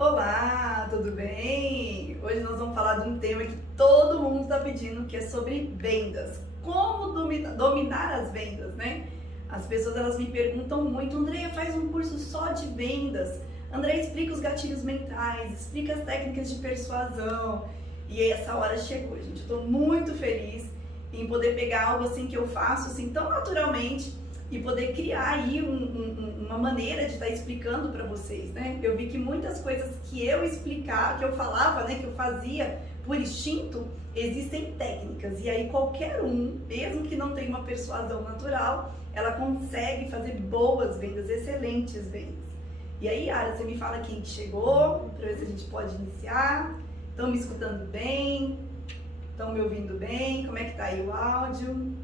Olá, tudo bem? Hoje nós vamos falar de um tema que todo mundo está pedindo, que é sobre vendas. Como dominar as vendas, né? As pessoas elas me perguntam muito, Andréia, faz um curso só de vendas. Andréia, explica os gatilhos mentais, explica as técnicas de persuasão. E aí essa hora chegou, gente. Eu estou muito feliz em poder pegar algo assim que eu faço assim tão naturalmente e poder criar aí uma maneira de estar explicando para vocês, né? Eu vi que muitas coisas que eu explicava, que eu falava, né, que eu fazia por instinto, existem técnicas. E aí qualquer um, mesmo que não tenha uma persuasão natural, ela consegue fazer boas vendas, excelentes vendas. E aí, Yara, você me fala quem que chegou, para ver se a gente pode iniciar. Estão me escutando bem? Estão me ouvindo bem? Como é que tá aí o áudio?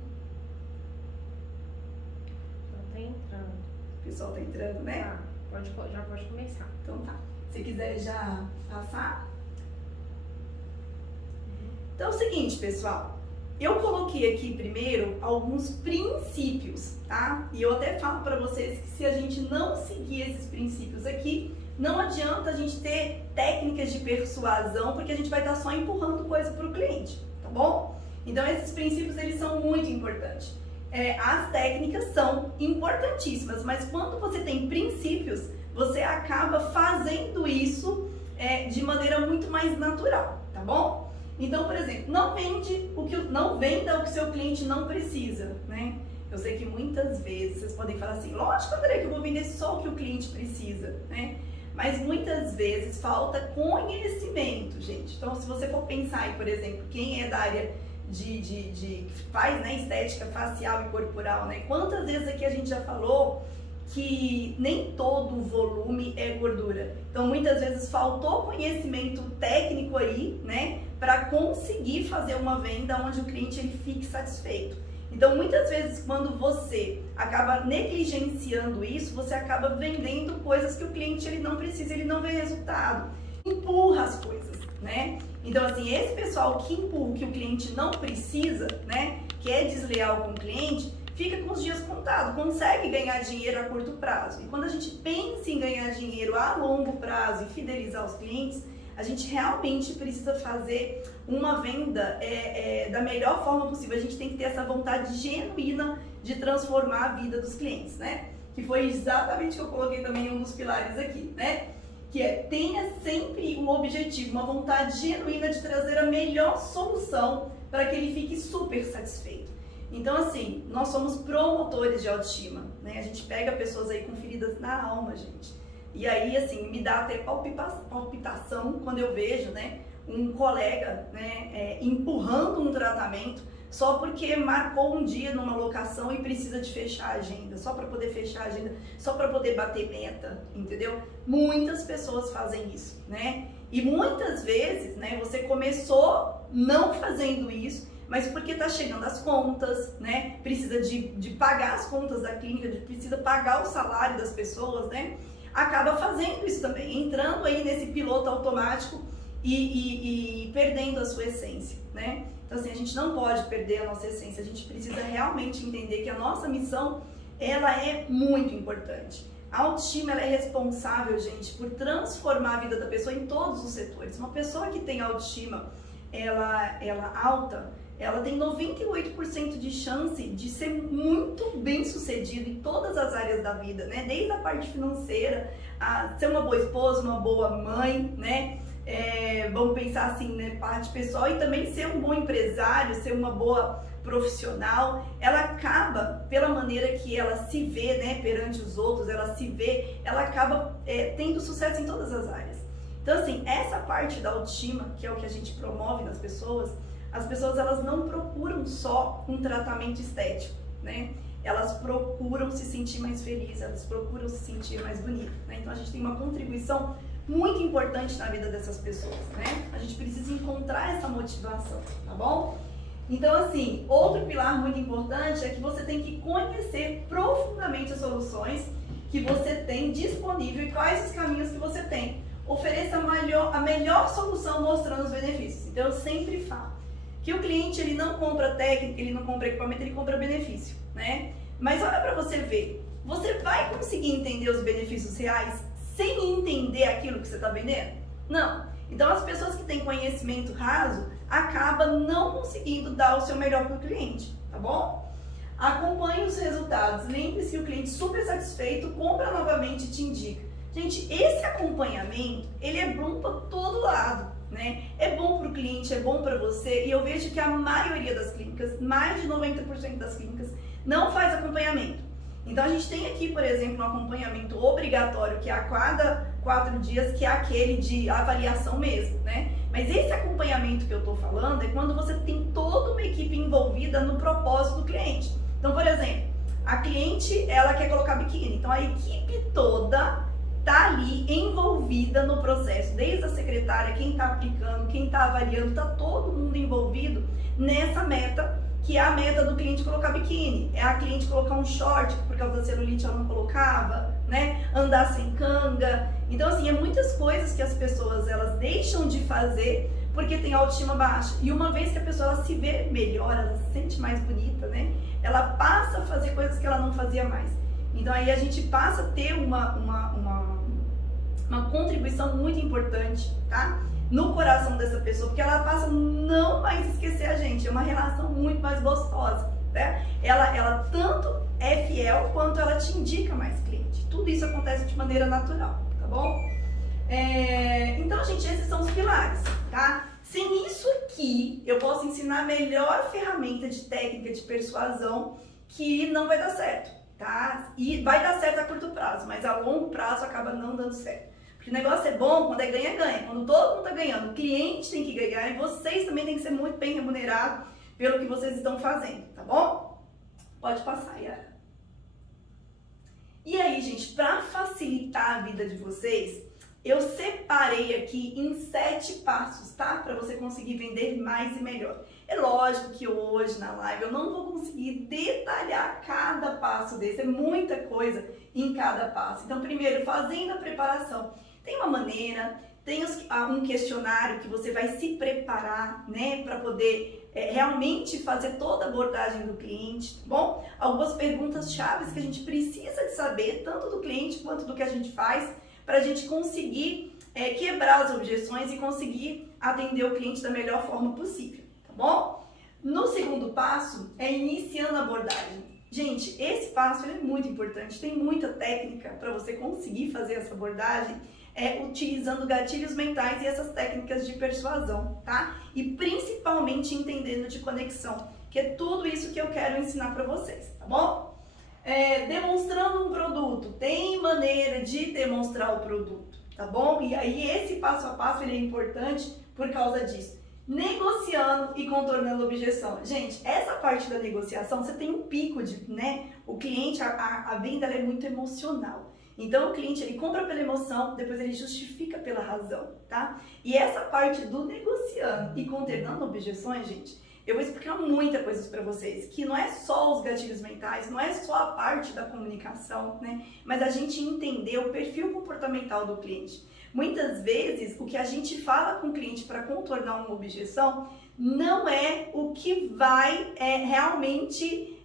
Tá entrando. O pessoal tá entrando, né? Tá, já pode começar. Então tá. Se quiser já passar. Então é o seguinte, pessoal. Eu coloquei aqui primeiro alguns princípios, tá? E eu até falo pra vocês que se a gente não seguir esses princípios aqui, não adianta a gente ter técnicas de persuasão, porque a gente vai estar só empurrando coisa pro cliente, tá bom? Então esses princípios, eles são muito importantes. As técnicas são importantíssimas, mas quando você tem princípios, você acaba fazendo isso de maneira muito mais natural, tá bom? Então, por exemplo, não venda o que seu cliente não precisa, né? Eu sei que muitas vezes vocês podem falar assim, lógico, André, que eu vou vender só o que o cliente precisa, né? Mas muitas vezes falta conhecimento, gente. Então, se você for pensar aí, por exemplo, quem é da área que faz, né, estética facial e corporal, né? Quantas vezes aqui a gente já falou que nem todo o volume é gordura. Então, muitas vezes faltou conhecimento técnico aí, né, para conseguir fazer uma venda onde o cliente ele fique satisfeito. Então, muitas vezes, quando você acaba negligenciando isso, você acaba vendendo coisas que o cliente ele não precisa, ele não vê resultado. Empurra as coisas, né? Então, assim, esse pessoal que empurra o que o cliente não precisa, né, que é desleal com o cliente, fica com os dias contados, consegue ganhar dinheiro a curto prazo. E quando a gente pensa em ganhar dinheiro a longo prazo e fidelizar os clientes, a gente realmente precisa fazer uma venda da melhor forma possível. A gente tem que ter essa vontade genuína de transformar a vida dos clientes, né? Que foi exatamente o que eu coloquei também em um dos pilares aqui, né? Que tenha sempre um objetivo, uma vontade genuína de trazer a melhor solução para que ele fique super satisfeito. Então, assim, nós somos promotores de autoestima, né? A gente pega pessoas aí com feridas na alma, gente. E aí, assim, me dá até palpitação quando eu vejo, né, um colega, né, empurrando um tratamento só porque marcou um dia numa locação e precisa de fechar a agenda, só para poder fechar a agenda, só para poder bater meta, entendeu? Muitas pessoas fazem isso, né? E muitas vezes, né, você começou não fazendo isso, mas porque tá chegando as contas, né? Precisa de pagar as contas da clínica, precisa pagar o salário das pessoas, né? Acaba fazendo isso também, entrando aí nesse piloto automático e perdendo a sua essência, né? Então, assim, a gente não pode perder a nossa essência, a gente precisa realmente entender que a nossa missão, ela é muito importante. A autoestima, ela é responsável, gente, por transformar a vida da pessoa em todos os setores. Uma pessoa que tem autoestima, ela alta, ela tem 98% de chance de ser muito bem sucedido em todas as áreas da vida, né? Desde a parte financeira, a ser uma boa esposa, uma boa mãe, né? Vamos pensar assim, né? Parte pessoal e também ser um bom empresário, ser uma boa profissional. Ela acaba, pela maneira que ela se vê, né? Perante os outros, ela se vê, ela acaba tendo sucesso em todas as áreas. Então, assim, essa parte da autoestima, que é o que a gente promove nas pessoas, as pessoas elas não procuram só um tratamento estético, né? Elas procuram se sentir mais felizes, elas procuram se sentir mais bonitas, né? Então a gente tem uma contribuição muito importante na vida dessas pessoas, né? A gente precisa encontrar essa motivação, tá bom? Então, assim, outro pilar muito importante é que você tem que conhecer profundamente as soluções que você tem disponível e quais os caminhos que você tem. Ofereça a melhor solução mostrando os benefícios. Então, eu sempre falo que o cliente ele não compra técnica, ele não compra equipamento, ele compra benefício, né? Mas olha para você ver, você vai conseguir entender os benefícios reais? sem entender aquilo que você está vendendo? Não. Então as pessoas que têm conhecimento raso acabam não conseguindo dar o seu melhor para o cliente, tá bom? Acompanhe os resultados, lembre-se que o cliente super satisfeito compra novamente e te indica. Gente, esse acompanhamento, ele é bom para todo lado, né? É bom para o cliente, é bom para você, e eu vejo que a maioria das clínicas, mais de 90% das clínicas, não faz acompanhamento. Então a gente tem aqui, por exemplo, um acompanhamento obrigatório, que é a cada 4 dias, que é aquele de avaliação mesmo, né? Mas esse acompanhamento que eu tô falando é quando você tem toda uma equipe envolvida no propósito do cliente. Então, por exemplo, a cliente, ela quer colocar biquíni, então a equipe toda tá ali envolvida no processo, desde a secretária, quem tá aplicando, quem tá avaliando, tá todo mundo envolvido nessa meta, que é a meta do cliente colocar biquíni, é a cliente colocar um short, que por causa da celulite ela não colocava, né? Andar sem canga. Então, assim, é muitas coisas que as pessoas, elas deixam de fazer porque tem autoestima baixa. E uma vez que a pessoa ela se vê melhor, ela se sente mais bonita, né? Ela passa a fazer coisas que ela não fazia mais. Então, aí a gente passa a ter uma contribuição muito importante, tá? No coração dessa pessoa, porque ela passa a não mais esquecer a gente, é uma relação muito mais gostosa, né? Ela tanto é fiel quanto ela te indica mais cliente. Tudo isso acontece de maneira natural, tá bom? Então, gente, esses são os pilares, tá? Sem isso aqui, eu posso ensinar a melhor ferramenta de técnica de persuasão que não vai dar certo, tá? E vai dar certo a curto prazo, mas a longo prazo acaba não dando certo. Porque o negócio é bom quando é ganha-ganha, quando todo mundo tá ganhando, o cliente tem que ganhar e vocês também têm que ser muito bem remunerados pelo que vocês estão fazendo, tá bom? Pode passar, Yara. E aí, gente, para facilitar a vida de vocês, eu separei aqui em 7 passos, tá? Para você conseguir vender mais e melhor. É lógico que hoje na live eu não vou conseguir detalhar cada passo desse, é muita coisa em cada passo. Então, primeiro, fazendo a preparação. Tem uma maneira, tem um questionário que você vai se preparar, né, para poder realmente fazer toda a abordagem do cliente, tá bom? Algumas perguntas chaves que a gente precisa de saber, tanto do cliente quanto do que a gente faz, para a gente conseguir quebrar as objeções e conseguir atender o cliente da melhor forma possível, tá bom? No segundo passo, é iniciando a abordagem. Gente, esse passo ele é muito importante, tem muita técnica para você conseguir fazer essa abordagem, utilizando gatilhos mentais e essas técnicas de persuasão, tá? E principalmente entendendo de conexão, que é tudo isso que eu quero ensinar para vocês, tá bom? Demonstrando um produto, tem maneira de demonstrar o produto, tá bom? E aí esse passo a passo ele é importante por causa disso. Negociando e contornando objeção. Gente, essa parte da negociação, você tem um pico de, né? O cliente, a venda ela é muito emocional. Então o cliente ele compra pela emoção, depois ele justifica pela razão, tá? E essa parte do negociando e contornando objeções, gente, eu vou explicar muita coisa para vocês, que não é só os gatilhos mentais, não é só a parte da comunicação, né? Mas a gente entender o perfil comportamental do cliente. Muitas vezes, o que a gente fala com o cliente para contornar uma objeção não é o que vai realmente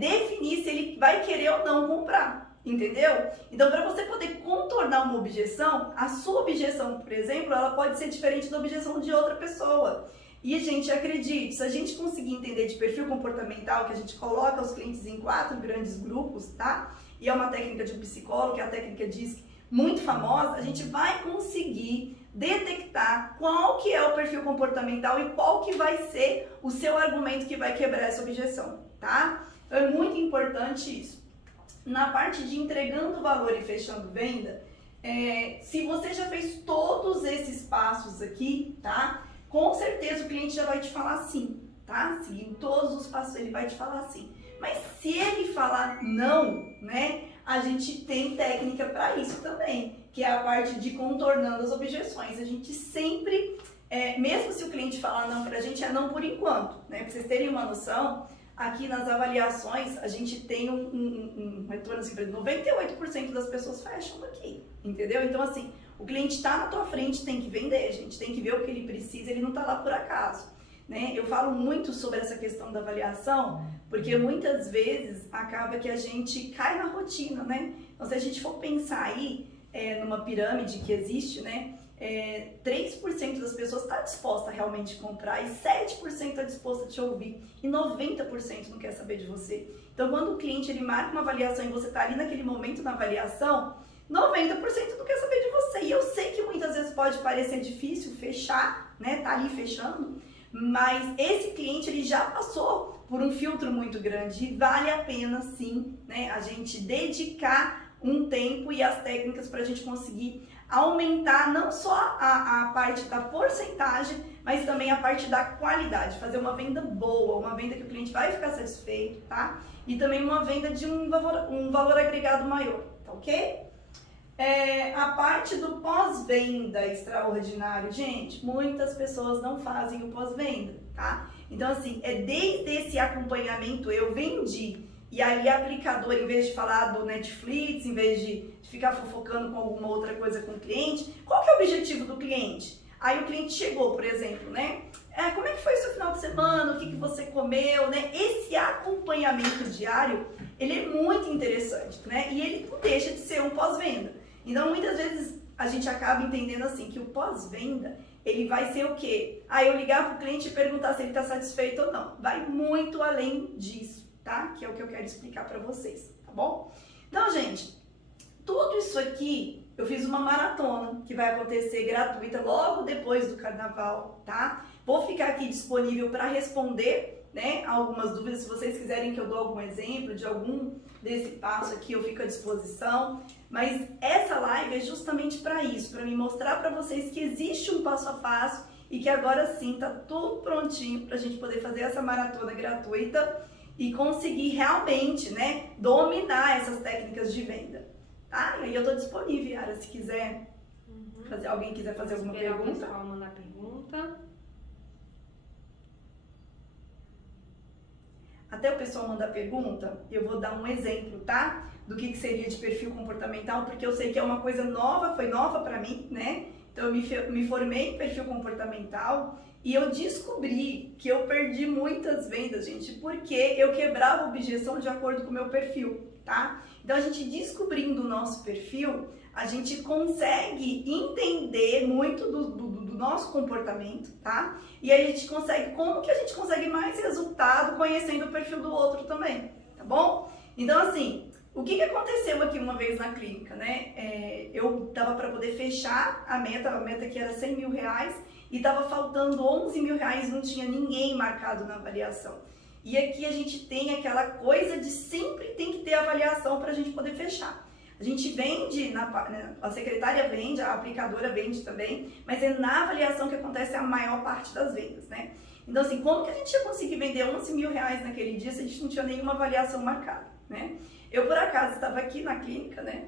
definir se ele vai querer ou não comprar. Entendeu? Então, para você poder contornar uma objeção, a sua objeção, por exemplo, ela pode ser diferente da objeção de outra pessoa. E, gente, acredite, se a gente conseguir entender de perfil comportamental, que a gente coloca os clientes em 4 grandes grupos, tá? E é uma técnica de um psicólogo, que é a técnica DISC, muito famosa, a gente vai conseguir detectar qual que é o perfil comportamental e qual que vai ser o seu argumento que vai quebrar essa objeção, tá? Então, é muito importante isso. Na parte de entregando valor e fechando venda, se você já fez todos esses passos aqui, tá? Com certeza o cliente já vai te falar sim, tá? Seguindo todos os passos, ele vai te falar sim. Mas se ele falar não, né? A gente tem técnica para isso também, que é a parte de contornando as objeções. A gente sempre, mesmo se o cliente falar não pra gente, é não por enquanto, né? Pra vocês terem uma noção, aqui nas avaliações, a gente tem um retorno assim, 98% das pessoas fecham aqui, entendeu? Então, assim, o cliente está na tua frente, tem que vender, gente, tem que ver o que ele precisa, ele não tá lá por acaso, né? Eu falo muito sobre essa questão da avaliação, porque muitas vezes acaba que a gente cai na rotina, né? Então, se a gente for pensar aí, numa pirâmide que existe, né? 3% das pessoas está disposta a realmente comprar e 7% está disposta a te ouvir e 90% não quer saber de você. Então, quando o cliente ele marca uma avaliação e você está ali naquele momento na avaliação, 90% não quer saber de você. E eu sei que muitas vezes pode parecer difícil fechar, né? Tá ali fechando, mas esse cliente ele já passou por um filtro muito grande e vale a pena sim, né? A gente dedicar um tempo e as técnicas para a gente conseguir aumentar não só a parte da porcentagem, mas também a parte da qualidade, fazer uma venda boa, uma venda que o cliente vai ficar satisfeito, tá? E também uma venda de um valor agregado maior, tá ok? A parte do pós-venda extraordinário, gente, muitas pessoas não fazem o pós-venda, tá? Então, assim, desde esse acompanhamento eu vendi, e aí a aplicadora, em vez de falar do Netflix, em vez de ficar fofocando com alguma outra coisa com o cliente, qual que é o objetivo do cliente? Aí o cliente chegou, por exemplo, né? Como é que foi o seu final de semana? O que você comeu, né? Esse acompanhamento diário, ele é muito interessante, né? E ele não deixa de ser um pós-venda. Então, muitas vezes, a gente acaba entendendo assim, que o pós-venda, ele vai ser o quê? Eu ligar para o cliente e perguntar se ele está satisfeito ou não. Vai muito além disso, tá? Que é o que eu quero explicar para vocês, tá bom? Então, gente, tudo isso aqui, eu fiz uma maratona que vai acontecer gratuita logo depois do carnaval, tá? Vou ficar aqui disponível para responder, né, algumas dúvidas. Se vocês quiserem que eu dou algum exemplo de algum desse passo aqui, eu fico à disposição. Mas essa live é justamente para isso, para me mostrar para vocês que existe um passo a passo e que agora sim tá tudo prontinho para a gente poder fazer essa maratona gratuita e conseguir realmente, né, dominar essas técnicas de venda. Tá? E aí eu tô disponível, Yara, se quiser alguém quiser fazer alguma pergunta. O pessoal mandar pergunta. Até o pessoal mandar pergunta, eu vou dar um exemplo, tá? Do que seria de perfil comportamental, porque eu sei que é uma coisa nova, foi nova pra mim, né? Então eu me formei em perfil comportamental e eu descobri que eu perdi muitas vendas, gente, porque eu quebrava objeção de acordo com o meu perfil, tá? Então a gente descobrindo o nosso perfil, a gente consegue entender muito do nosso comportamento, tá? E aí a gente consegue, como que a gente consegue mais resultado conhecendo o perfil do outro também, tá bom? Então assim, o que aconteceu aqui uma vez na clínica, né? Eu tava para poder fechar a meta que era 100 mil reais e tava faltando 11 mil reais, não tinha ninguém marcado na avaliação. E aqui a gente tem aquela coisa de sempre tem que ter avaliação para a gente poder fechar. A gente vende, a secretária vende, a aplicadora vende também, mas é na avaliação que acontece a maior parte das vendas, né? Então assim, como que a gente ia conseguir vender 11 mil reais naquele dia se a gente não tinha nenhuma avaliação marcada, né? Eu por acaso estava aqui na clínica, né?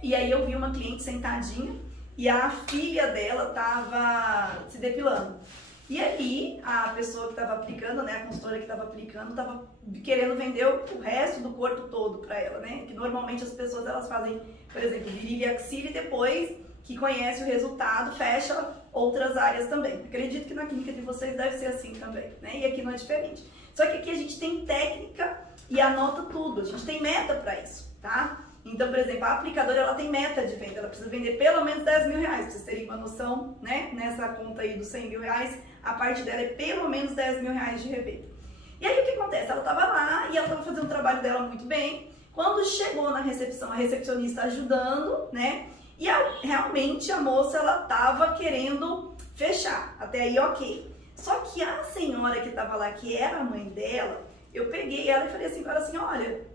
E aí eu vi uma cliente sentadinha e a filha dela estava se depilando. E aí, a pessoa que estava aplicando, né, a consultora que estava aplicando, estava querendo vender o resto do corpo todo para ela, né? Que normalmente as pessoas, elas fazem, por exemplo, virilha e axila e depois que conhece o resultado, fecha outras áreas também. Acredito que na clínica de vocês deve ser assim também, né? E aqui não é diferente. Só que aqui a gente tem técnica e anota tudo, a gente tem meta para isso, tá? Então, por exemplo, a aplicadora, ela tem meta de venda, ela precisa vender pelo menos 10 mil reais, pra vocês terem uma noção, né? Nessa conta aí dos 100 mil reais, a parte dela é pelo menos 10 mil reais de revenda. E aí o que acontece? Ela tava lá e ela tava fazendo o trabalho dela muito bem, quando chegou na recepção, a recepcionista ajudando, né? E realmente a moça, ela tava querendo fechar, até aí ok. Só que a senhora que tava lá, que era a mãe dela, eu peguei ela e falei assim para ela assim, olha...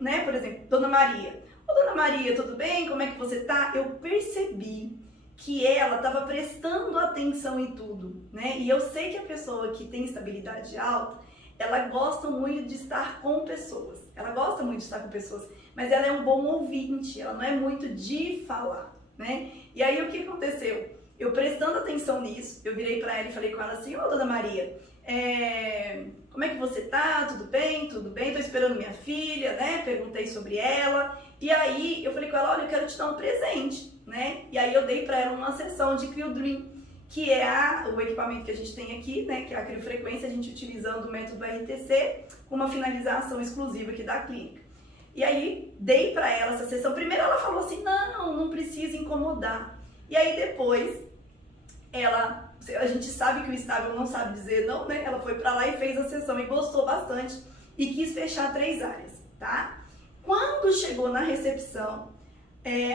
né, por exemplo, Dona Maria. Ô, Dona Maria, tudo bem? Como é que você tá? Eu percebi que ela estava prestando atenção em tudo, né? E eu sei que a pessoa que tem estabilidade alta, ela gosta muito de estar com pessoas. Ela gosta muito de estar com pessoas, mas ela é um bom ouvinte, ela não é muito de falar, né? E aí o que aconteceu? Eu prestando atenção nisso, eu virei para ela e falei com ela assim, ô, Dona Maria, como é que você tá? Tudo bem? Tudo bem? Tô esperando minha filha, né? Perguntei sobre ela. E aí eu falei com ela, olha, eu quero te dar um presente, né? E aí eu dei para ela uma sessão de CryoDream, que é o equipamento que a gente tem aqui, né? Que é a criofrequência, a gente utilizando o método RTC com uma finalização exclusiva aqui da clínica. E aí dei para ela essa sessão. Primeiro ela falou assim, não precisa incomodar. E aí depois a gente sabe que o estável não sabe dizer não, né? Ela foi para lá e fez a sessão e gostou bastante e quis fechar 3 áreas, tá? Quando chegou na recepção,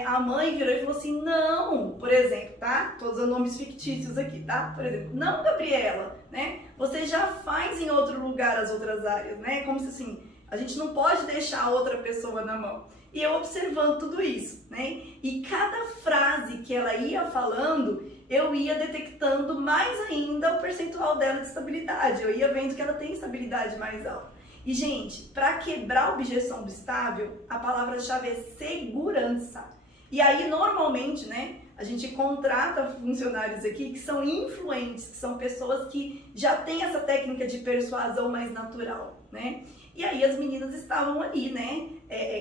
a mãe virou e falou assim, não, por exemplo, tá? Tô usando nomes fictícios aqui, tá? Por exemplo, não, Gabriela, né? Você já faz em outro lugar as outras áreas, né? Como se assim, a gente não pode deixar a outra pessoa na mão. E eu observando tudo isso, né? E cada frase que ela ia falando, eu ia detectando mais ainda o percentual dela de estabilidade. Eu ia vendo que ela tem estabilidade mais alta. E, gente, para quebrar a objeção do estável, a palavra-chave é segurança. E aí, normalmente, né, a gente contrata funcionários aqui que são influentes, que são pessoas que já têm essa técnica de persuasão mais natural, né? E aí as meninas estavam ali, né,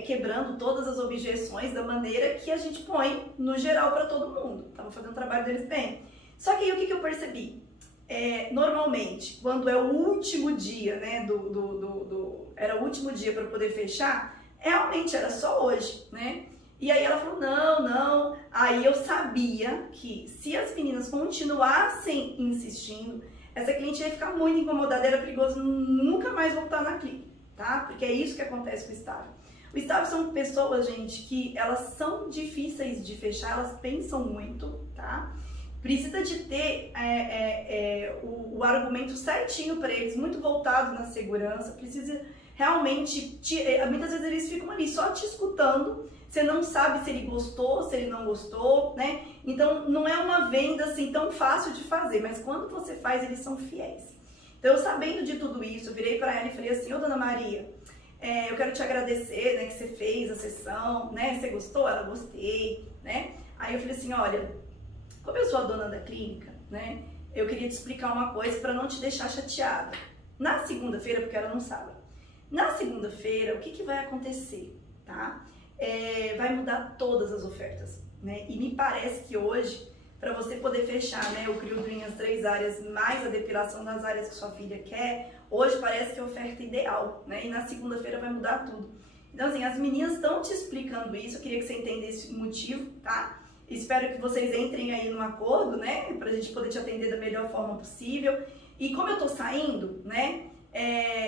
quebrando todas as objeções da maneira que a gente põe no geral para todo mundo. Estavam fazendo o trabalho deles bem. Só que aí o que eu percebi? Normalmente, quando é o último dia, né, era o último dia para poder fechar, realmente era só hoje, né? E aí ela falou, não. Aí eu sabia que se as meninas continuassem insistindo, essa cliente ia ficar muito incomodada, era perigoso nunca mais voltar na clínica, tá? Porque é isso que acontece com o estável. O estável são pessoas, gente, que elas são difíceis de fechar, elas pensam muito, tá? Precisa de ter o argumento certinho para eles, muito voltado na segurança, precisa realmente, muitas vezes eles ficam ali só te escutando, você não sabe se ele gostou, se ele não gostou, né? Então não é uma venda assim tão fácil de fazer, mas quando você faz, eles são fiéis. Então eu sabendo de tudo isso, eu virei para ela e falei assim, ô dona Maria, eu quero te agradecer, né, que você fez a sessão, né? Você gostou? Ela, gostei, né? Aí eu falei assim, olha, como eu sou a dona da clínica, né? Eu queria te explicar uma coisa para não te deixar chateada. Na segunda-feira, porque ela não sabe. Na segunda-feira, o que vai acontecer, tá? Vai mudar todas as ofertas, né? E me parece que hoje, para você poder fechar, né, o Crio Dream, as 3 áreas, mais a depilação das áreas que sua filha quer, hoje parece que é a oferta ideal, né? E na segunda-feira vai mudar tudo. Então, assim, as meninas estão te explicando isso, eu queria que você entendesse o motivo, tá? Espero que vocês entrem aí num acordo, né? Pra gente poder te atender da melhor forma possível. E como eu tô saindo, né?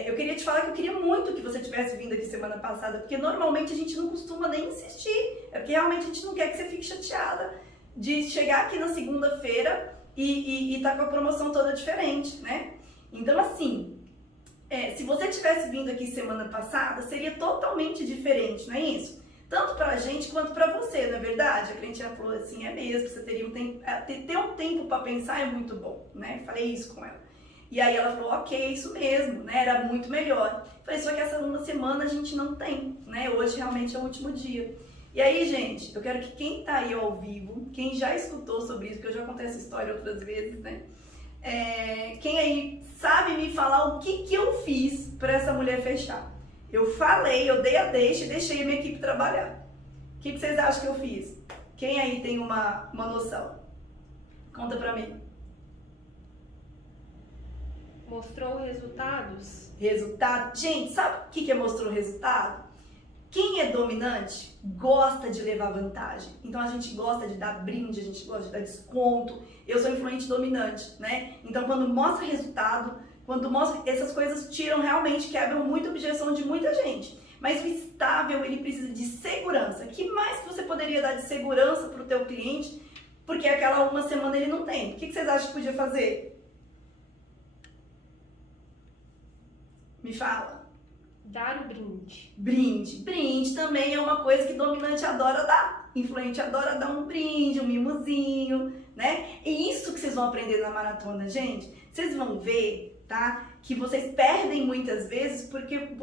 Eu queria te falar que eu queria muito que você tivesse vindo aqui semana passada, porque normalmente a gente não costuma nem insistir. É porque realmente a gente não quer que você fique chateada de chegar aqui na segunda-feira e tá com a promoção toda diferente, né? Então, assim, se você tivesse vindo aqui semana passada, seria totalmente diferente, não é isso? Tanto pra gente quanto pra você, não é verdade? A cliente já falou assim, é mesmo, você teria um tempo, ter um tempo pra pensar é muito bom, né? Falei isso com ela. E aí ela falou, ok, isso mesmo, né? Era muito melhor. Falei, só que essa uma semana a gente não tem, né? Hoje realmente é o último dia. E aí, gente, eu quero que quem tá aí ao vivo, quem já escutou sobre isso, porque eu já contei essa história outras vezes, né? Quem aí sabe me falar o que eu fiz pra essa mulher fechar? Eu falei, eu dei a deixa e deixei a minha equipe trabalhar. O que vocês acham que eu fiz? Quem aí tem uma noção? Conta pra mim. Mostrou resultados? Resultado? Gente, sabe o que mostrou resultado? Quem é dominante gosta de levar vantagem. Então a gente gosta de dar brinde, a gente gosta de dar desconto. Eu sou influente dominante, né? Então quando mostra resultado, quando mostra essas coisas realmente quebram muita objeção de muita gente. Mas o estável, ele precisa de segurança. O que mais que você poderia dar de segurança para o teu cliente? Porque aquela uma semana ele não tem. O que vocês acham que podia fazer? Me fala. Dar o brinde. Brinde. Brinde também é uma coisa que dominante adora dar. Influente adora dar um brinde, um mimosinho, né? É isso que vocês vão aprender na maratona, gente. Vocês vão ver, tá? Que vocês perdem muitas vezes, porque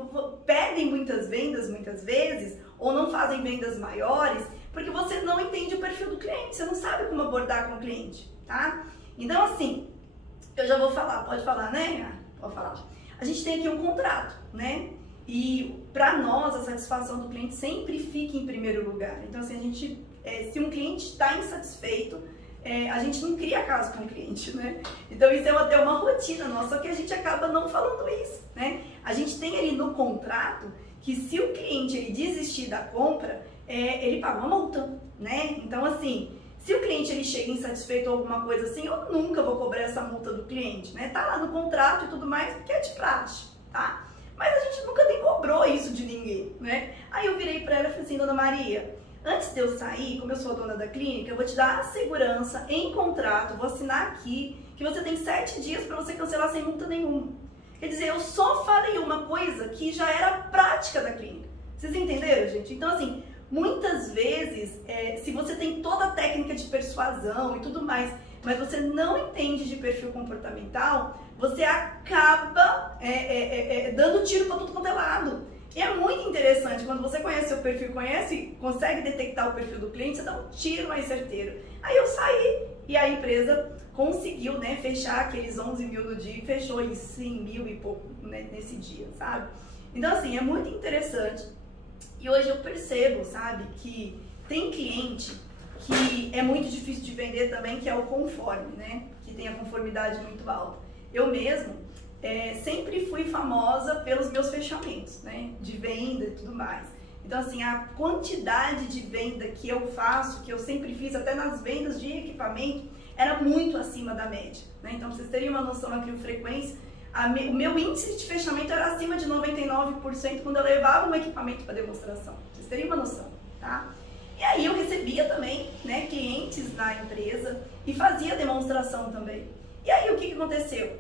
perdem muitas vendas muitas vezes, ou não fazem vendas maiores, porque você não entende o perfil do cliente, você não sabe como abordar com o cliente, tá? Então, assim, eu já vou falar, pode falar, né? Pode falar. A gente tem aqui um contrato, né? E para nós a satisfação do cliente sempre fica em primeiro lugar. Então, assim, a gente, se um cliente está insatisfeito, a gente não cria caso com o cliente, né? Então isso é uma rotina nossa, só que a gente acaba não falando isso, né? A gente tem ali no contrato que se o cliente ele desistir da compra, ele paga uma multa, né? Então, assim, se o cliente ele chega insatisfeito ou alguma coisa assim, eu nunca vou cobrar essa multa do cliente, né? Tá lá no contrato e tudo mais, porque é de praxe, tá? Mas a gente nunca nem cobrou isso de ninguém, né? Aí eu virei pra ela e falei assim, Dona Maria, antes de eu sair, como eu sou a dona da clínica, eu vou te dar a segurança em contrato, vou assinar aqui, que você tem 7 dias para você cancelar sem multa nenhuma. Quer dizer, eu só falei uma coisa que já era prática da clínica. Vocês entenderam, gente? Então, assim, muitas vezes, se você tem toda a técnica de persuasão e tudo mais, mas você não entende de perfil comportamental, você acaba dando tiro para tudo quanto é lado. E é muito interessante, quando você conhece seu perfil, consegue detectar o perfil do cliente, você dá um tiro mais certeiro. Aí eu saí e a empresa conseguiu, né, fechar aqueles 11 mil no dia e fechou em 100 mil e pouco, né, nesse dia, sabe? Então, assim, é muito interessante. E hoje eu percebo, sabe, que tem cliente que é muito difícil de vender também, que é o conforme, né? Que tem a conformidade muito alta. Eu mesmo sempre fui famosa pelos meus fechamentos, né? De venda e tudo mais. Então, assim, a quantidade de venda que eu faço, que eu sempre fiz, até nas vendas de equipamento, era muito acima da média, né? Então, pra vocês terem uma noção da frequência, o meu índice de fechamento era acima de 99% quando eu levava um equipamento para demonstração. Pra vocês terem uma noção, tá? E aí eu recebia também, né, clientes na empresa e fazia demonstração também. E aí o que aconteceu?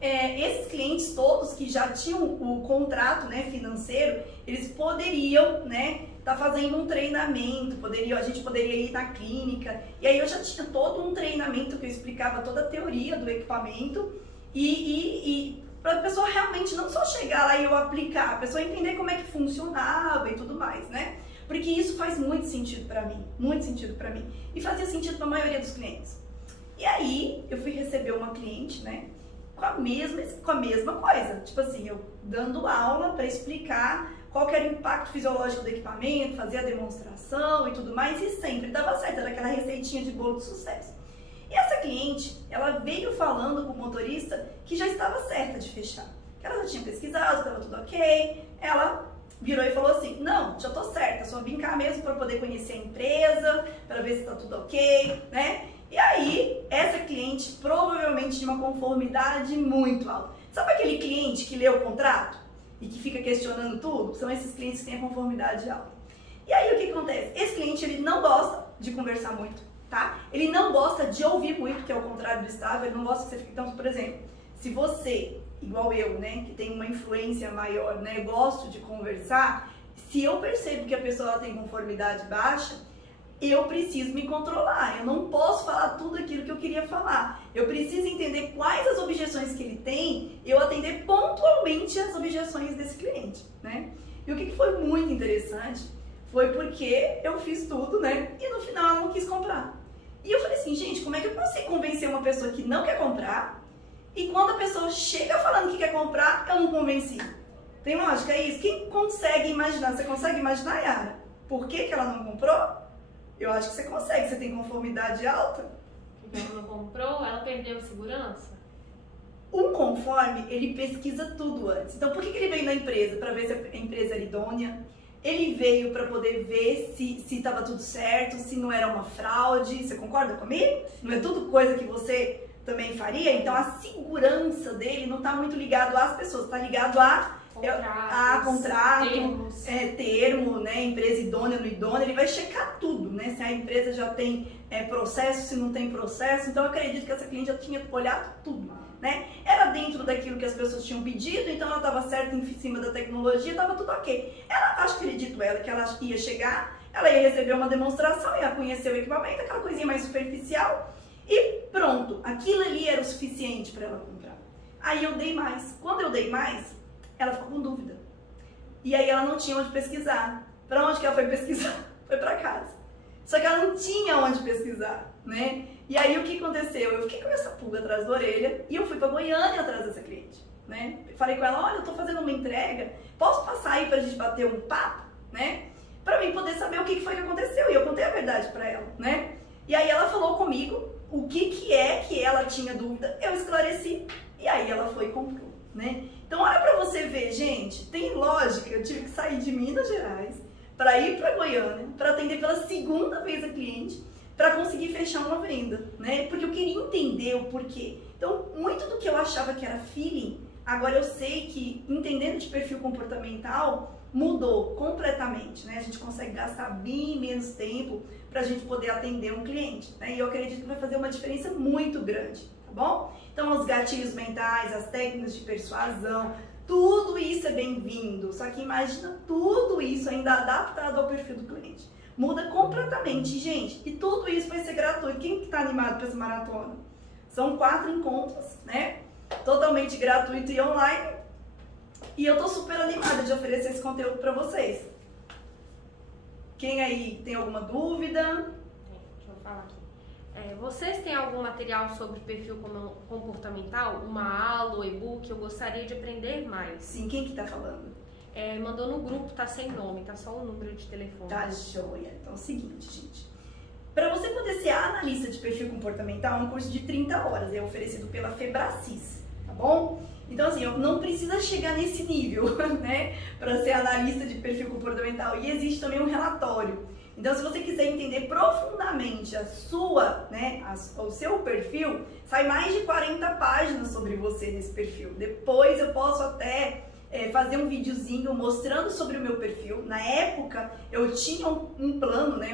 Esses clientes todos que já tinham o contrato, né, financeiro, eles poderiam, né, tá fazendo um treinamento, a gente poderia ir na clínica, e aí eu já tinha todo um treinamento que eu explicava toda a teoria do equipamento e para a pessoa realmente não só chegar lá e eu aplicar, a pessoa entender como é que funcionava e tudo mais, né? Porque isso faz muito sentido para mim, e fazia sentido para a maioria dos clientes. E aí eu fui receber uma cliente, né, com a mesma coisa, tipo assim, eu dando aula para explicar qual que era o impacto fisiológico do equipamento, fazia a demonstração e tudo mais, e sempre dava certo, era aquela receitinha de bolo de sucesso. E essa cliente, ela veio falando com o motorista que já estava certa de fechar, que ela já tinha pesquisado, estava tudo ok, ela virou e falou assim, não, já tô certa, só vim cá mesmo para poder conhecer a empresa, para ver se tá tudo ok, né? E aí, essa cliente provavelmente tinha uma conformidade muito alta. Sabe aquele cliente que lê o contrato e que fica questionando tudo? São esses clientes que têm a conformidade alta. E aí, o que acontece? Esse cliente, ele não gosta de conversar muito, tá? Ele não gosta de ouvir muito, que é o contrário do estável, ele não gosta que você fique... Então, por exemplo, se você, igual eu, né, que tem uma influência maior, né, gosto de conversar, se eu percebo que a pessoa ela tem conformidade baixa, eu preciso me controlar, eu não posso falar tudo aquilo que eu queria falar. Eu preciso entender quais as objeções que ele tem, eu atender pontualmente as objeções desse cliente, né? E o que foi muito interessante foi porque eu fiz tudo, né? E no final ela não quis comprar. E eu falei assim, gente, como é que eu consigo convencer uma pessoa que não quer comprar e quando a pessoa chega falando que quer comprar, eu não convenci? Tem lógica isso? Quem consegue imaginar? Você consegue imaginar, Yara? Por que ela não comprou? Eu acho que você consegue, você tem conformidade alta. Então ela não comprou, ela perdeu a segurança? Um conforme, ele pesquisa tudo antes. Então por que ele veio na empresa? Para ver se a empresa era idônea. Ele veio para poder ver se estava tudo certo, se não era uma fraude. Você concorda comigo? Não é tudo coisa que você também faria? Então a segurança dele não está muito ligado às pessoas, está ligado a contrato, termo, né, empresa idônea, não idônea, ele vai checar tudo, né, se a empresa já tem processo, se não tem processo. Então eu acredito que essa cliente já tinha olhado tudo, né, era dentro daquilo que as pessoas tinham pedido, então ela estava certa em cima da tecnologia, estava tudo ok. Acredito ela que ela ia chegar, ela ia receber uma demonstração, ia conhecer o equipamento, aquela coisinha mais superficial, e pronto, aquilo ali era o suficiente para ela comprar. Aí eu dei mais. Quando eu dei mais, ela ficou com dúvida. E aí ela não tinha onde pesquisar. Para onde que ela foi pesquisar? Foi para casa. Só que ela não tinha onde pesquisar, né? E aí o que aconteceu? Eu fiquei com essa pulga atrás da orelha e eu fui para Goiânia atrás dessa cliente, né? Falei com ela, olha, eu tô fazendo uma entrega, posso passar aí pra gente bater um papo, né? Pra mim poder saber o que foi que aconteceu. E eu contei a verdade pra ela, né? E aí ela falou comigo o que é que ela tinha dúvida, eu esclareci e aí ela foi e comprou. né? Então olha para você ver, gente, tem lógica, eu tive que sair de Minas Gerais para ir para Goiânia, para atender pela segunda vez a cliente, para conseguir fechar uma venda, né? Porque eu queria entender o porquê. Então, muito do que eu achava que era feeling, agora eu sei que entendendo de perfil comportamental mudou completamente, né? A gente consegue gastar bem menos tempo para a gente poder atender um cliente, né? E eu acredito que vai fazer uma diferença muito grande, tá bom? Então, os gatilhos mentais, as técnicas de persuasão, tudo isso é bem-vindo. Só que imagina tudo isso ainda adaptado ao perfil do cliente. Muda completamente, gente. E tudo isso vai ser gratuito. Quem que tá animado para essa maratona? São 4 encontros, né? Totalmente gratuito e online. E eu tô super animada de oferecer esse conteúdo para vocês. Quem aí tem alguma dúvida? Deixa eu falar aqui. Vocês têm algum material sobre perfil comportamental? Uma aula, um e-book? Eu gostaria de aprender mais. Sim, quem que tá falando? Mandou no grupo, tá sem nome, tá só o número de telefone. Tá joia. Então é o seguinte, gente. Para você poder ser analista de perfil comportamental, é um curso de 30 horas, é oferecido pela Febracis, tá bom? Então assim, eu não precisa chegar nesse nível, né, para ser analista de perfil comportamental. E existe também um relatório. Então se você quiser entender profundamente a sua, né, o seu perfil, sai mais de 40 páginas sobre você nesse perfil. Depois eu posso até fazer um videozinho mostrando sobre o meu perfil. Na época eu tinha um plano, né?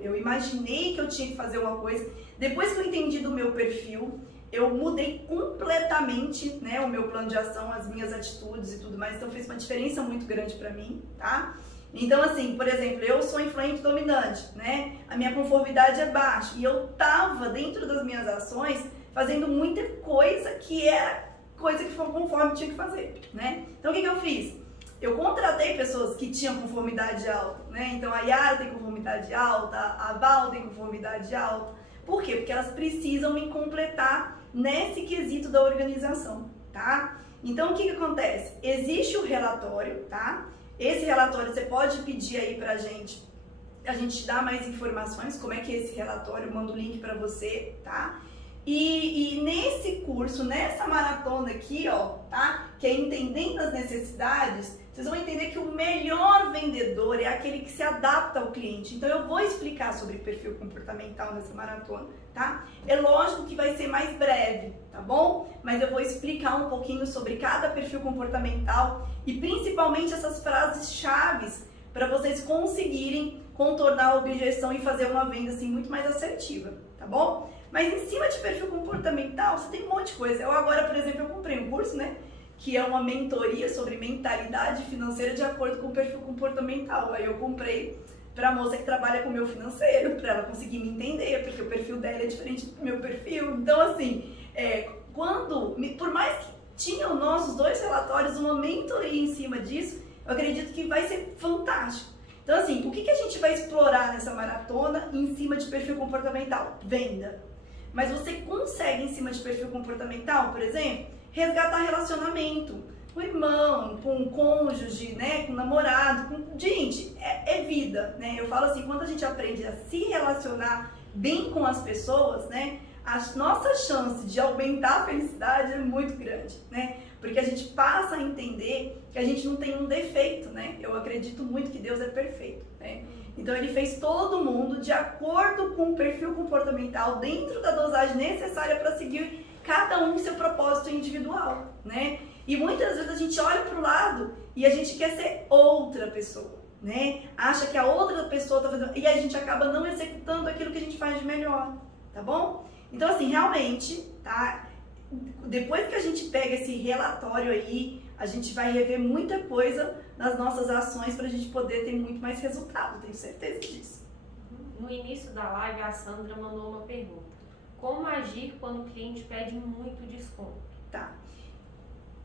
Eu imaginei que eu tinha que fazer uma coisa. Depois que eu entendi do meu perfil, eu mudei completamente, né, o meu plano de ação, as minhas atitudes e tudo mais. Então fez uma diferença muito grande pra mim, tá? Então assim, por exemplo, eu sou influente dominante, né? A minha conformidade é baixa e eu tava dentro das minhas ações fazendo muita coisa que era coisa que foi conforme tinha que fazer, né? Então o que eu fiz? Eu contratei pessoas que tinham conformidade alta, né? Então a Yara tem conformidade alta, a Val tem conformidade alta. Por quê? Porque elas precisam me completar nesse quesito da organização, tá? Então o que acontece? Existe o relatório, tá? Esse relatório você pode pedir aí pra gente, a gente te dá mais informações, como é que é esse relatório, eu mando o link pra você, tá? E nesse curso, nessa maratona aqui, ó, tá? Que é entendendo as necessidades, vocês vão entender que o melhor vendedor é aquele que se adapta ao cliente. Então eu vou explicar sobre perfil comportamental nessa maratona, tá? É lógico que vai ser mais breve, tá bom? Mas eu vou explicar um pouquinho sobre cada perfil comportamental e principalmente essas frases chaves para vocês conseguirem contornar a objeção e fazer uma venda assim muito mais assertiva, tá bom? Mas em cima de perfil comportamental, você tem um monte de coisa. Eu agora, por exemplo, eu comprei um curso, né? Que é uma mentoria sobre mentalidade financeira de acordo com o perfil comportamental. Aí eu comprei para a moça que trabalha com o meu financeiro, para ela conseguir me entender, porque o perfil dela é diferente do meu perfil. Então, assim, por mais que tinham nossos 2 relatórios, uma mentoria em cima disso, eu acredito que vai ser fantástico. Então, assim, o que a gente vai explorar nessa maratona em cima de perfil comportamental? Venda. Mas você consegue, em cima de perfil comportamental, por exemplo, resgatar relacionamento com irmão, com cônjuge, né, com namorado. Gente, é vida, né? Eu falo assim, quando a gente aprende a se relacionar bem com as pessoas, né, a nossa chance de aumentar a felicidade é muito grande, né? Porque a gente passa a entender que a gente não tem um defeito, né? Eu acredito muito que Deus é perfeito, né? Então ele fez todo mundo de acordo com o perfil comportamental, dentro da dosagem necessária para seguir cada um seu propósito individual, né? E muitas vezes a gente olha para o lado e a gente quer ser outra pessoa, né? Acha que a outra pessoa está fazendo... E a gente acaba não executando aquilo que a gente faz de melhor, tá bom? Então assim, realmente, tá? Depois que a gente pega esse relatório aí, a gente vai rever muita coisa nas nossas ações para a gente poder ter muito mais resultado, tenho certeza disso. No início da live, a Sandra mandou uma pergunta. Como agir quando o cliente pede muito desconto? Tá.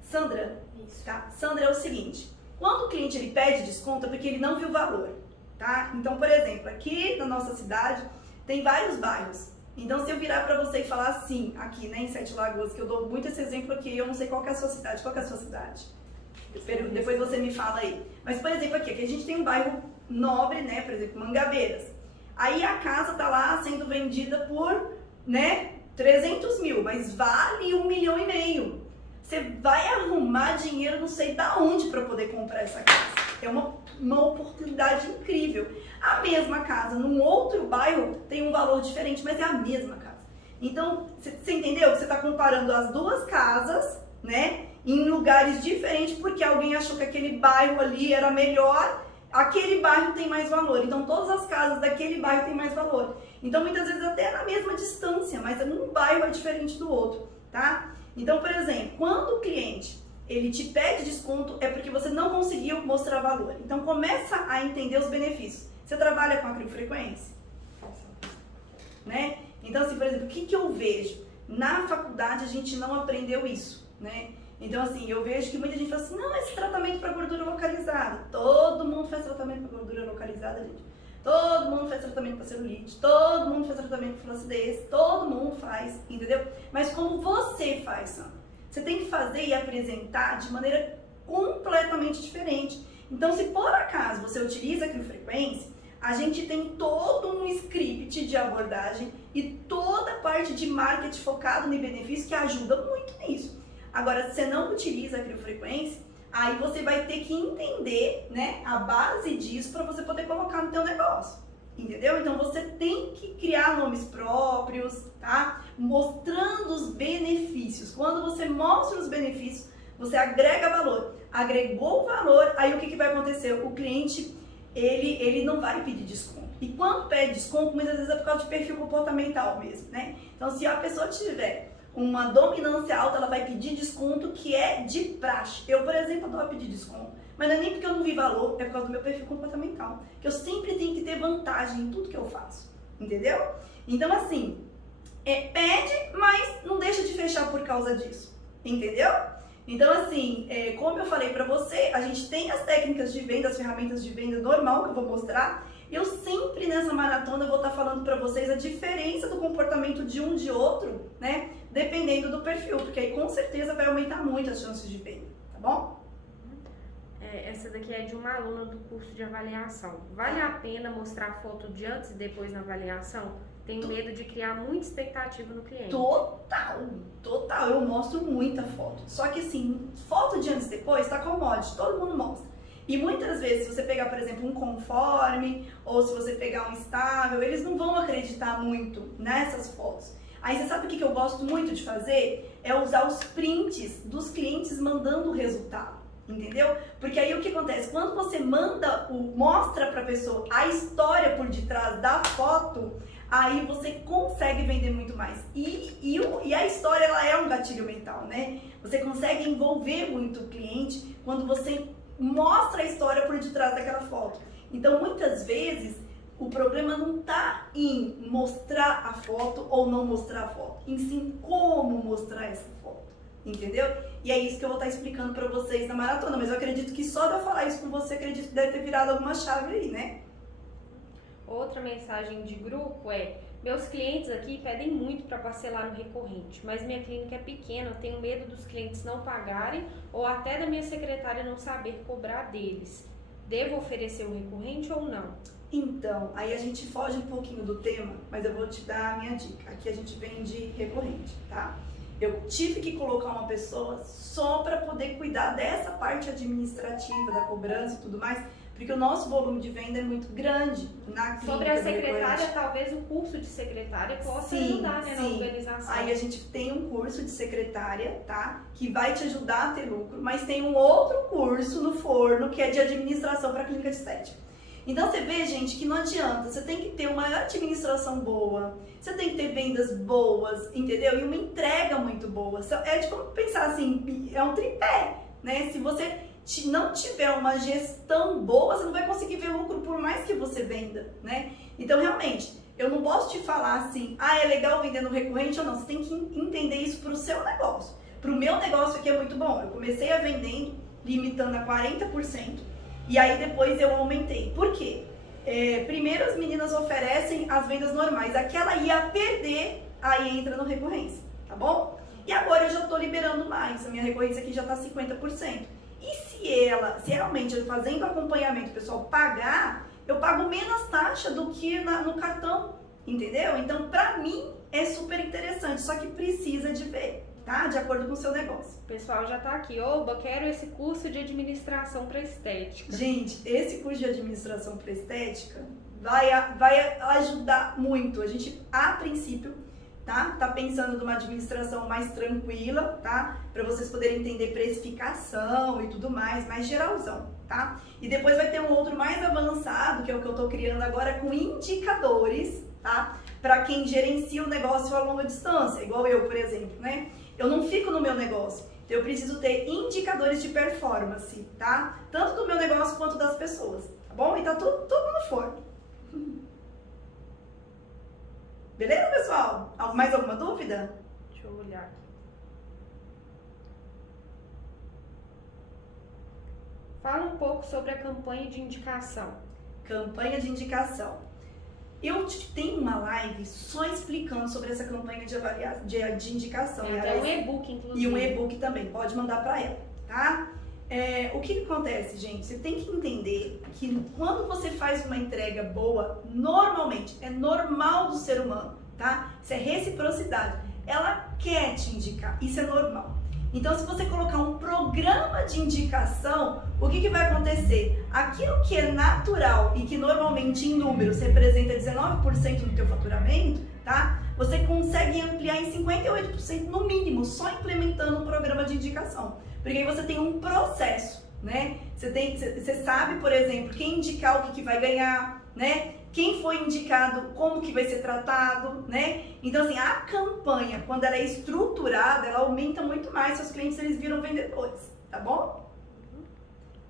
Sandra, Isso. tá? Sandra, é o seguinte, quando o cliente ele pede desconto é porque ele não viu valor, tá? Então, por exemplo, aqui na nossa cidade tem vários bairros. Então, se eu virar pra você e falar assim, aqui, né, em Sete Lagoas, que eu dou muito esse exemplo aqui, eu não sei qual que é a sua cidade. Qual que é a sua cidade? Depois você me fala aí. Mas, por exemplo, aqui a gente tem um bairro nobre, né, por exemplo, Mangabeiras. Aí a casa tá lá sendo vendida por, né, 300 mil, mas vale 1,5 milhão. você vai arrumar dinheiro não sei da onde para poder comprar essa casa. É uma oportunidade incrível. A mesma casa, num outro bairro, tem um valor diferente, mas é a mesma casa. Então, você entendeu? Você está comparando as duas casas, né, em lugares diferentes, porque alguém achou que aquele bairro ali era melhor, aquele bairro tem mais valor. Então, todas as casas daquele bairro têm mais valor. Então, muitas vezes até na mesma distância, mas um bairro é diferente do outro, tá? Então, por exemplo, quando o cliente ele te pede desconto, é porque você não conseguiu mostrar valor. Então, começa a entender os benefícios. Você trabalha com acriofrequência? Né? Então, assim, por exemplo, o que eu vejo? Na faculdade a gente não aprendeu isso, né? Então, assim, eu vejo que muita gente fala assim, não, esse tratamento para gordura localizada. Todo mundo faz tratamento para gordura localizada, gente. Todo mundo faz tratamento para celulite, todo mundo faz tratamento para flacidez, todo mundo faz, entendeu? Mas como você faz, Sandra? Você tem que fazer e apresentar de maneira completamente diferente. Então, se por acaso você utiliza a acriofrequência, a gente tem todo um script de abordagem e toda a parte de marketing focado no benefício que ajuda muito nisso. Agora, se você não utiliza a acriofrequência, aí você vai ter que entender, né, a base disso para você poder colocar no teu negócio, entendeu? Então, você tem que criar nomes próprios, tá? Mostrando os benefícios. Quando você mostra os benefícios, você agrega valor. Agregou o valor, aí o que vai acontecer? O cliente, ele não vai pedir desconto. E quando pede desconto, muitas vezes é por causa de perfil comportamental mesmo, né? Então, se a pessoa tiver uma dominância alta, ela vai pedir desconto que é de praxe. Eu, por exemplo, adoro pedir desconto, mas não é nem porque eu não vi valor, é por causa do meu perfil comportamental. Que eu sempre tenho que ter vantagem em tudo que eu faço, entendeu? Então, assim, pede, mas não deixa de fechar por causa disso, entendeu? Então, assim, como eu falei pra você, a gente tem as técnicas de venda, as ferramentas de venda normal que eu vou mostrar. Eu sempre nessa maratona vou estar falando pra vocês a diferença do comportamento de um de outro, né? Dependendo do perfil, porque aí com certeza vai aumentar muito as chances de venda, tá bom? Essa daqui é de uma aluna do curso de avaliação. Vale a pena mostrar foto de antes e depois na avaliação? Tenho medo de criar muita expectativa no cliente. Total. Eu mostro muita foto. Só que assim, foto de antes e depois tá commodity, todo mundo mostra. E muitas vezes, se você pegar, por exemplo, um conforme, ou se você pegar um estável, eles não vão acreditar muito nessas fotos. Aí você sabe o que eu gosto muito de fazer? É usar os prints dos clientes mandando o resultado, entendeu? Porque aí o que acontece? Quando você mostra pra pessoa a história por detrás da foto, aí você consegue vender muito mais. E a história, ela é um gatilho mental, né? Você consegue envolver muito o cliente quando você mostra a história por detrás daquela foto. Então, muitas vezes, o problema não está em mostrar a foto ou não mostrar a foto, em sim como mostrar essa foto, entendeu? E é isso que eu vou estar explicando para vocês na maratona, mas eu acredito que só de eu falar isso com você, acredito que deve ter virado alguma chave aí, né? Outra mensagem de grupo é: meus clientes aqui pedem muito para parcelar no recorrente, mas minha clínica é pequena, eu tenho medo dos clientes não pagarem ou até da minha secretária não saber cobrar deles. Devo oferecer o recorrente ou não? Então, aí a gente foge um pouquinho do tema, mas eu vou te dar a minha dica. Aqui a gente vende recorrente, tá? Eu tive que colocar uma pessoa só para poder cuidar dessa parte administrativa, da cobrança e tudo mais, porque o nosso volume de venda é muito grande na clínica. Sobre a secretária, talvez o curso de secretária possa ajudar, né, na organização. Aí a gente tem um curso de secretária, tá? Que vai te ajudar a ter lucro, mas tem um outro curso no forno que é de administração para clínica de estética. Então você vê, gente, que não adianta, você tem que ter uma administração boa, você tem que ter vendas boas, entendeu? E uma entrega muito boa. É tipo pensar assim, é um tripé, né? Se você não tiver uma gestão boa, você não vai conseguir ver lucro por mais que você venda, né? Então, realmente, eu não posso te falar assim, é legal vender no recorrente ou não. Você tem que entender isso para o seu negócio. Para o meu negócio aqui é muito bom. Eu comecei a vendendo, limitando a 40%, e aí depois eu aumentei. Por quê? Primeiro as meninas oferecem as vendas normais. Aquela ia perder, aí entra no recorrência, tá bom? E agora eu já estou liberando mais. A minha recorrência aqui já está 50%. E se realmente eu fazendo acompanhamento, o pessoal pagar, eu pago menos taxa do que no cartão, entendeu? Então, pra mim, é super interessante, só que precisa de ver, tá? De acordo com o seu negócio. O pessoal já tá aqui, oba, quero esse curso de administração para estética. Gente, esse curso de administração para estética vai ajudar muito. A gente, a princípio, tá pensando numa administração mais tranquila, tá? Para vocês poderem entender precificação e tudo mais geralzão, tá? E depois vai ter um outro mais avançado, que é o que eu tô criando agora, com indicadores, tá? Para quem gerencia o negócio a longa distância, igual eu, por exemplo, né? Eu não fico no meu negócio, então eu preciso ter indicadores de performance, tá? Tanto do meu negócio quanto das pessoas, tá bom? E tá tudo no forno. Beleza, pessoal? Mais alguma dúvida? Deixa eu olhar aqui. Fala um pouco sobre a campanha de indicação. Campanha de indicação. Eu tenho uma live só explicando sobre essa campanha de indicação. Tem um e-book, inclusive. E um e-book também, pode mandar para ela, tá? O que acontece, gente? Você tem que entender que quando você faz uma entrega boa, normalmente, é normal do ser humano, tá? Isso é reciprocidade. Ela quer te indicar, isso é normal. Então, se você colocar um programa de indicação, o que vai acontecer? Aquilo que é natural e que normalmente em números representa 19% do teu faturamento, tá? Você consegue ampliar em 58% no mínimo, só implementando um programa de indicação. Porque aí você tem um processo, né? Você sabe, por exemplo, quem indicar o que vai ganhar, né? Quem foi indicado, como que vai ser tratado, né? Então, assim, a campanha, quando ela é estruturada, ela aumenta muito mais, seus clientes, eles viram vendedores, tá bom?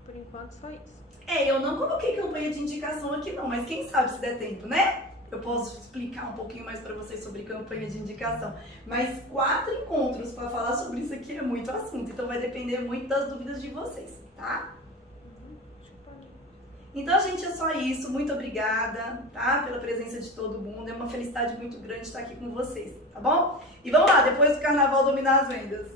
Por enquanto, só isso. Eu não coloquei campanha de indicação aqui não, mas quem sabe se der tempo, né? Eu posso explicar um pouquinho mais para vocês sobre campanha de indicação. Mas 4 encontros para falar sobre isso aqui é muito assunto, então vai depender muito das dúvidas de vocês, tá? Então, gente, é só isso. Muito obrigada, tá? Pela presença de todo mundo. É uma felicidade muito grande estar aqui com vocês, tá bom? E vamos lá, depois do carnaval dominar as vendas.